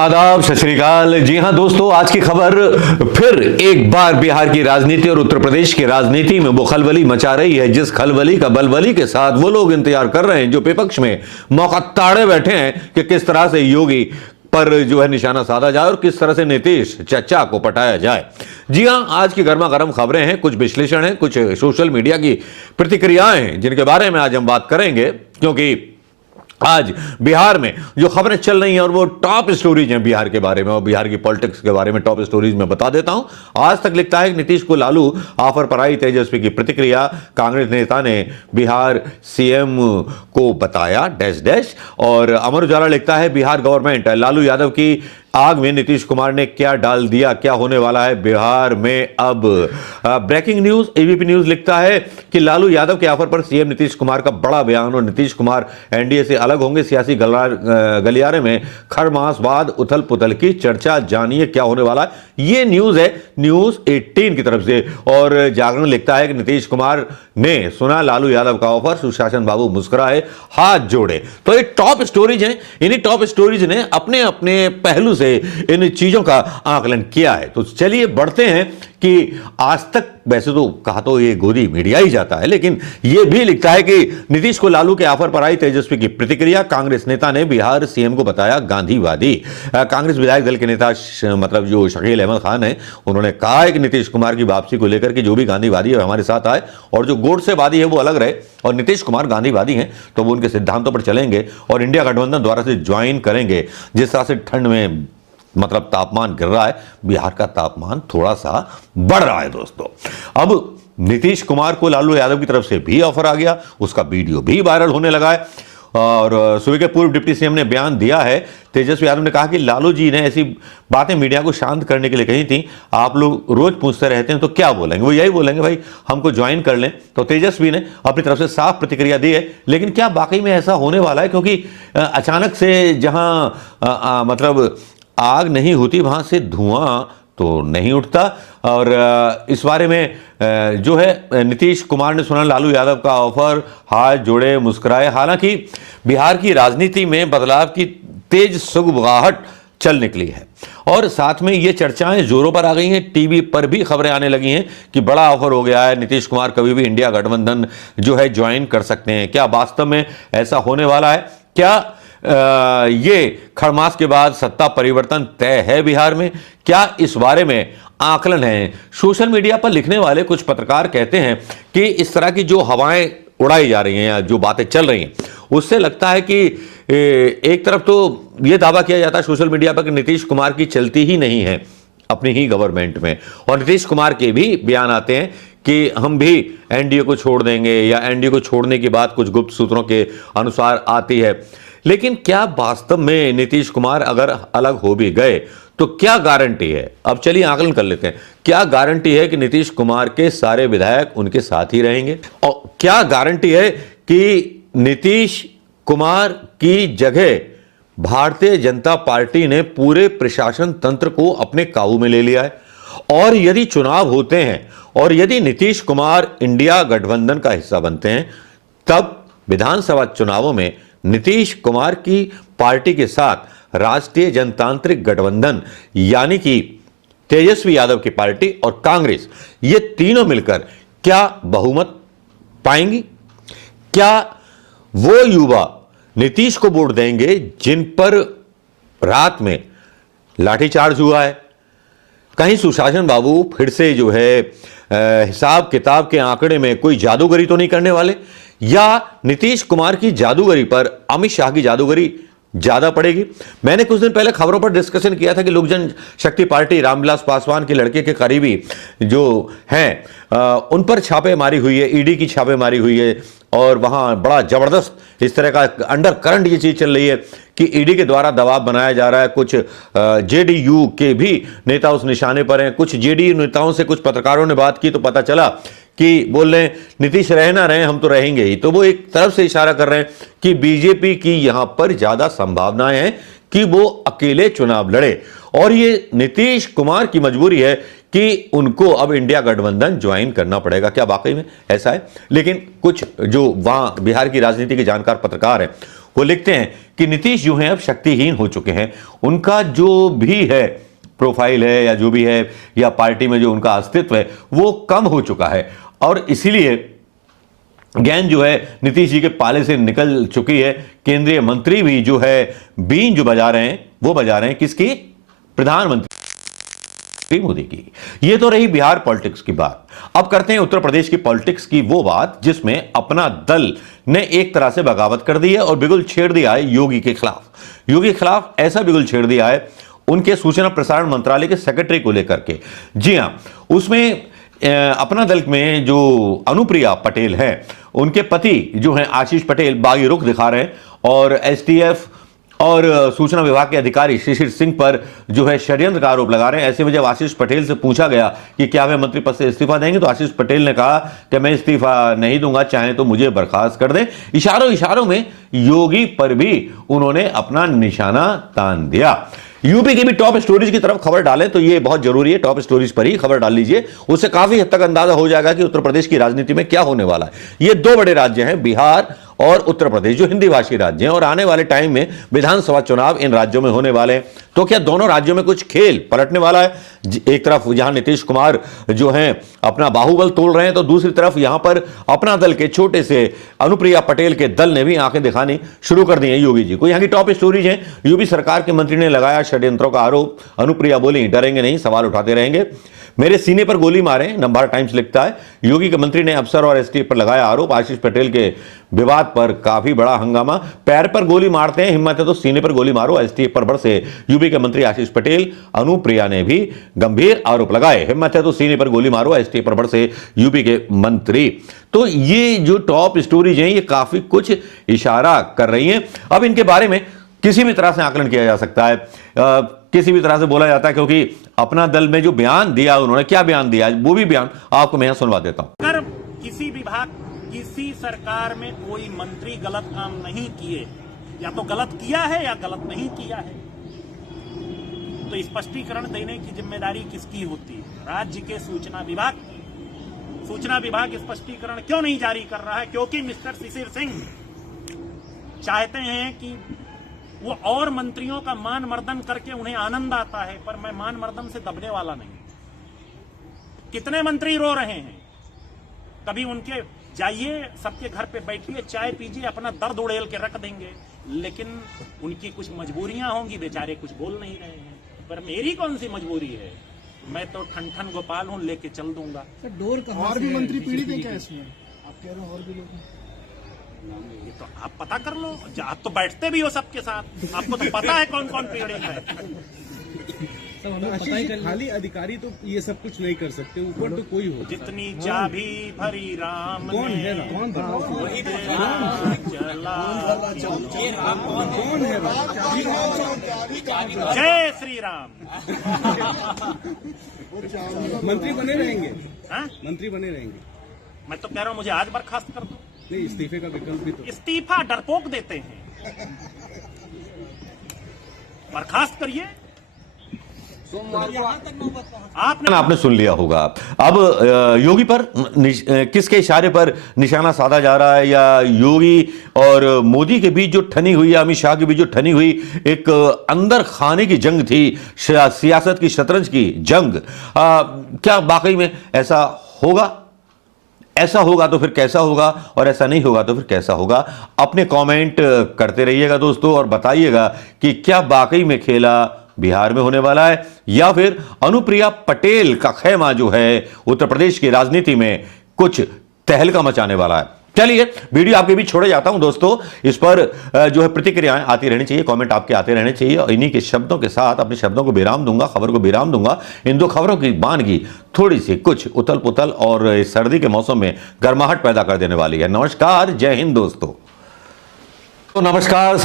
आदाब, सत श्री अकाल। जी हां दोस्तों, आज की खबर फिर एक बार बिहार की राजनीति और उत्तर प्रदेश की राजनीति में वो खलबली मचा रही है जिस खलबली का बलबली के साथ वो लोग इंतजार कर रहे हैं जो विपक्ष में मौका ताड़े बैठे हैं कि किस तरह से योगी पर जो है निशाना साधा जाए और किस तरह से नीतीश चचा को पटाया जाए। जी हां, आज की गर्मा गर्म खबरें हैं, कुछ विश्लेषण है, कुछ सोशल मीडिया की प्रतिक्रियाएं हैं जिनके बारे में आज हम बात करेंगे, क्योंकि आज बिहार में जो खबरें चल रही हैं और वो टॉप स्टोरीज हैं बिहार के बारे में और बिहार की पॉलिटिक्स के बारे में टॉप स्टोरीज में बता देता हूं। आज तक लिखता है कि नीतीश को लालू ऑफर पर आई तेजस्वी की प्रतिक्रिया, कांग्रेस नेता ने बिहार सीएम को बताया डैश डैश। और अमर उजाला लिखता है बिहार गवर्नमेंट लालू यादव की आग में नीतीश कुमार ने क्या डाल दिया, क्या होने वाला है बिहार में अब। ब्रेकिंग न्यूज, एबीपी न्यूज लिखता है कि लालू यादव के ऑफर पर सीएम नीतीश कुमार का बड़ा बयान और नीतीश कुमार एनडीए से अलग होंगे, सियासी गलियारे में खरमासवाद उथल पुथल की चर्चा, जानिए क्या होने वाला है। ये न्यूज है न्यूज 18 की तरफ से। और जागरण लिखता है कि नीतीश कुमार ने सुना लालू यादव का ऑफर, सुशासन बाबू मुस्कुराए हाथ जोड़े। तो ये टॉप स्टोरीज हैं, इन्हीं टॉप स्टोरीज ने अपने अपने पहलू से इन चीजों का आकलन किया है। तो चलिए बढ़ते हैं कि आज तक वैसे तो कहा तो ये गोदी मीडिया ही जाता है, लेकिन ये भी लिखता है कि नीतीश को लालू के ऑफर पर आई तेजस्वी की प्रतिक्रिया, कांग्रेस नेता ने बिहार सीएम को बताया गांधीवादी। कांग्रेस विधायक दल के नेता मतलब जो शकील अहमद खान है, उन्होंने कहा है कि नीतीश कुमार की वापसी को लेकर के जो भी गांधीवादी है हमारे साथ आए और जो गोडसेवादी है वो अलग रहे, और नीतीश कुमार गांधीवादी हैं तो वो उनके सिद्धांतों पर चलेंगे और इंडिया गठबंधन द्वारा से ज्वाइन करेंगे। जिस तरह से ठंड में मतलब तापमान गिर रहा है, बिहार का तापमान थोड़ा सा बढ़ रहा है दोस्तों। अब नीतीश कुमार को लालू यादव की तरफ से भी ऑफर आ गया, उसका वीडियो भी वायरल होने लगा है। और सूबे के पूर्व डिप्टी सीएम ने बयान दिया है। तेजस्वी यादव ने कहा कि लालू जी ने ऐसी बातें मीडिया को शांत करने के लिए कही थी, आप लोग रोज पूछते रहते हैं तो क्या बोलेंगे, वो यही बोलेंगे भाई हमको ज्वाइन कर लें। तो तेजस्वी ने अपनी तरफ से साफ प्रतिक्रिया दी है, लेकिन क्या वाकई में ऐसा होने वाला है? क्योंकि अचानक से जहां मतलब आग नहीं होती वहां से धुआं तो नहीं उठता। और इस बारे में जो है नीतीश कुमार ने सुना लालू यादव का ऑफर, हाथ जोड़े मुस्कुराए। हालांकि बिहार की राजनीति में बदलाव की तेज सुगबुगाहट चल निकली है और साथ में ये चर्चाएं जोरों पर आ गई हैं, टीवी पर भी खबरें आने लगी हैं कि बड़ा ऑफर हो गया है, नीतीश कुमार कभी भी इंडिया गठबंधन जो है ज्वाइन कर सकते हैं। क्या वास्तव में ऐसा होने वाला है? क्या ये खरमास के बाद सत्ता परिवर्तन तय है बिहार में? क्या इस बारे में आकलन है? सोशल मीडिया पर लिखने वाले कुछ पत्रकार कहते हैं कि इस तरह की जो हवाएं उड़ाई जा रही हैं या जो बातें चल रही हैं उससे लगता है कि एक तरफ तो यह दावा किया जाता है सोशल मीडिया पर कि नीतीश कुमार की चलती ही नहीं है अपनी ही गवर्नमेंट में, और नीतीश कुमार के भी बयान आते हैं कि हम भी एनडीए को छोड़ देंगे या एनडीए को छोड़ने की बात कुछ गुप्त सूत्रों के अनुसार आती है। लेकिन क्या वास्तव में नीतीश कुमार अगर अलग हो भी गए तो क्या गारंटी है? अब चलिए आकलन कर लेते हैं। क्या गारंटी है कि नीतीश कुमार के सारे विधायक उनके साथ ही रहेंगे? और क्या गारंटी है कि नीतीश कुमार की जगह भारतीय जनता पार्टी ने पूरे प्रशासन तंत्र को अपने काबू में ले लिया है? और यदि चुनाव होते हैं और यदि नीतीश कुमार इंडिया गठबंधन का हिस्सा बनते हैं, तब विधानसभा चुनावों में नीतीश कुमार की पार्टी के साथ राष्ट्रीय जनतांत्रिक गठबंधन यानी कि तेजस्वी यादव की पार्टी और कांग्रेस, ये तीनों मिलकर क्या बहुमत पाएंगी? क्या वो युवा नीतीश को वोट देंगे जिन पर रात में लाठीचार्ज हुआ है? कहीं सुशासन बाबू फिर से जो है हिसाब किताब के आंकड़े में कोई जादूगरी तो नहीं करने वाले? या नीतीश कुमार की जादूगरी पर अमित शाह की जादूगरी ज्यादा पड़ेगी? मैंने कुछ दिन पहले खबरों पर डिस्कशन किया था कि लोक जनशक्ति पार्टी रामविलास पासवान के लड़के के करीबी जो हैं उन पर छापेमारी हुई है, ईडी की छापेमारी हुई है और वहां बड़ा जबरदस्त इस तरह का अंडर करंट ये चीज चल रही है कि ईडी के द्वारा दबाव बनाया जा रहा है। कुछ जेडीयू के भी नेता उस निशाने पर हैं। कुछ जेडीयू नेताओं से कुछ पत्रकारों ने बात की तो पता चला कि बोल रहे हैं नीतीश रहे ना रहे हम तो रहेंगे ही। तो वो एक तरफ से इशारा कर रहे हैं कि बीजेपी की यहां पर ज्यादा संभावनाएं हैं कि वो अकेले चुनाव लड़े और ये नीतीश कुमार की मजबूरी है कि उनको अब इंडिया गठबंधन ज्वाइन करना पड़ेगा। क्या वाकई में ऐसा है? लेकिन कुछ जो वहां बिहार की राजनीति के जानकार पत्रकार हैं वो लिखते हैं कि नीतीश जो हैं अब शक्तिहीन हो चुके हैं। उनका जो भी है प्रोफाइल है या जो भी है या पार्टी में जो उनका अस्तित्व है वो कम हो चुका है और इसीलिए गेंद जो है नीतीश जी के पाले से निकल चुकी है। केंद्रीय मंत्री भी जो है बीन जो बजा रहे हैं वो बजा रहे हैं किसकी? प्रधानमंत्री मोदी की। ये तो रही बिहार पॉलिटिक्स की बात। अब करते हैं उत्तर प्रदेश की पॉलिटिक्स की वो बात जिसमें अपना दल ने एक तरह से बगावत कर दी है और बिगुल छेड़ दिया है योगी के खिलाफ। योगी के खिलाफ ऐसा बिगुल छेड़ दिया है उनके सूचना प्रसारण मंत्रालय के सेक्रेटरी को लेकर के। जी हां, उसमें अपना दल में जो अनुप्रिया पटेल हैं उनके पति जो हैं आशीष पटेल बागी रुख दिखा रहे हैं और एसटीएफ और सूचना विभाग के अधिकारी शिशिर सिंह पर जो है षड्यंत्र का आरोप लगा रहे हैं। ऐसे में जब आशीष पटेल से पूछा गया कि क्या वे मंत्री पद से इस्तीफा देंगे तो आशीष पटेल ने कहा कि मैं इस्तीफा नहीं दूंगा, चाहे तो मुझे बर्खास्त कर दें। इशारों में योगी पर भी उन्होंने अपना निशाना तान दिया। यूपी की भी टॉप स्टोरीज की तरफ खबर डालें तो ये बहुत जरूरी है, टॉप स्टोरीज पर ही खबर डाल लीजिए, उससे काफी हद तक अंदाजा हो जाएगा कि उत्तर प्रदेश की राजनीति में क्या होने वाला है। ये दो बड़े राज्य हैं बिहार और उत्तर प्रदेश जो हिंदी भाषी राज्य हैं और आने वाले टाइम में विधानसभा चुनाव इन राज्यों में होने वाले हैं। तो क्या दोनों राज्यों में कुछ खेल पलटने वाला है? एक तरफ जहां नीतीश कुमार जो हैं अपना बाहुबल तोड़ रहे हैं तो दूसरी तरफ यहां पर अपना दल के छोटे से अनुप्रिया पटेल के दल ने भी आंखें दिखानी शुरू कर दी हैं योगी जी को। यहां की टॉप स्टोरीज हैं। यूपी सरकार के मंत्री ने लगाया षड्यंत्रों का आरोप। अनुप्रिया बोली डरेंगे नहीं, सवाल उठाते रहेंगे। मेरे सीने पर गोली मारे, नवभारत टाइम्स लिखता है। योगी के मंत्री ने अफसर और एसटीएफ पर लगाया आरोप। आशीष पटेल के विवाद पर काफी बड़ा हंगामा। पैर पर गोली मारते हैं, हिम्मत है तो सीने पर गोली मारो, एसटीएफ पर बरसे यूपी के मंत्री आशीष पटेल। अनुप्रिया ने भी गंभीर आरोप लगाए, हिम्मत है तो सीने पर गोली मारो, एसटीएफ पर बरसे यूपी के मंत्री। तो ये जो टॉप स्टोरीज हैं ये काफी कुछ इशारा कर रही हैं। अब इनके बारे में किसी भी तरह से आकलन किया जा सकता है, किसी भी तरह से बोला जाता है, क्योंकि अपना दल में जो बयान दिया उन्होंने, क्या बयान दिया वो भी बयान आपको मैं यहां सुनवा देता हूं। अगर किसी विभाग, किसी सरकार में कोई मंत्री गलत काम नहीं किए, या तो गलत किया है या गलत नहीं किया है, तो स्पष्टीकरण देने की जिम्मेदारी किसकी होती है? राज्य के सूचना विभाग। सूचना विभाग स्पष्टीकरण क्यों नहीं जारी कर रहा है? क्योंकि मिस्टर शिशिर सिंह चाहते हैं कि वो और मंत्रियों का मान मर्दन करके उन्हें आनंद आता है, पर मैं मान मर्दन से दबने वाला नहीं। कितने मंत्री रो रहे हैं, कभी उनके जाइए, सबके घर पे बैठिए, चाय पीजिए, अपना दर्द उड़ेल के रख देंगे, लेकिन उनकी कुछ मजबूरियां होंगी, बेचारे कुछ बोल नहीं रहे हैं। पर मेरी कौन सी मजबूरी है? मैं तो ठन गोपाल हूं, लेके चल दूंगा। डोर कहां और भी मंत्री पीड़ित हैं क्या इसमें? आप कह रहे हो और भी लोग हैं? ये तो आप पता कर लो, आप तो बैठते भी हो सबके साथ, आपको तो पता है कौन कौन पीड़ित है। खाली अधिकारी तो ये सब कुछ नहीं कर सकते, ऊपर तो कोई हो। जितनी चाबी भरी राम कौन है? कौन है? जय श्री राम। मंत्री बने रहेंगे? हाँ? मंत्री बने रहेंगे? मैं तो कह रहा हूं मुझे आज बर्खास्त कर दो। नहीं, इस्तीफे का विकल्प भी तो। इस्तीफा डरपोक देते हैं, बर्खास्त करिए। आपने सुन लिया होगा। अब योगी पर किसके इशारे पर निशाना साधा जा रहा है, या योगी और मोदी के बीच जो ठनी हुई, अमित शाह के बीच जो ठनी हुई एक अंदर खाने की जंग थी, सियासत की शतरंज की जंग, क्या वाकई में ऐसा होगा? ऐसा होगा तो फिर कैसा होगा, और ऐसा नहीं होगा तो फिर कैसा होगा? अपने कमेंट करते रहिएगा दोस्तों और बताइएगा कि क्या वाकई में खेला बिहार में होने वाला है, या फिर अनुप्रिया पटेल का खेमा जो है उत्तर प्रदेश की राजनीति में कुछ तहलका मचाने वाला है। चलिए, वीडियो आपके बीच छोड़े जाता हूं दोस्तों। इस पर जो है प्रतिक्रियाएं आती रहनी चाहिए, कमेंट आपके आते रहने चाहिए, और इन्हीं के शब्दों के साथ अपने शब्दों को विराम दूंगा, खबर को विराम दूंगा। इन दो खबरों की बानगी थोड़ी सी कुछ उथल पुथल और इस सर्दी के मौसम में गर्माहट पैदा कर देने वाली है। नमस्कार, जय हिंद दोस्तों। तो नमस्कार।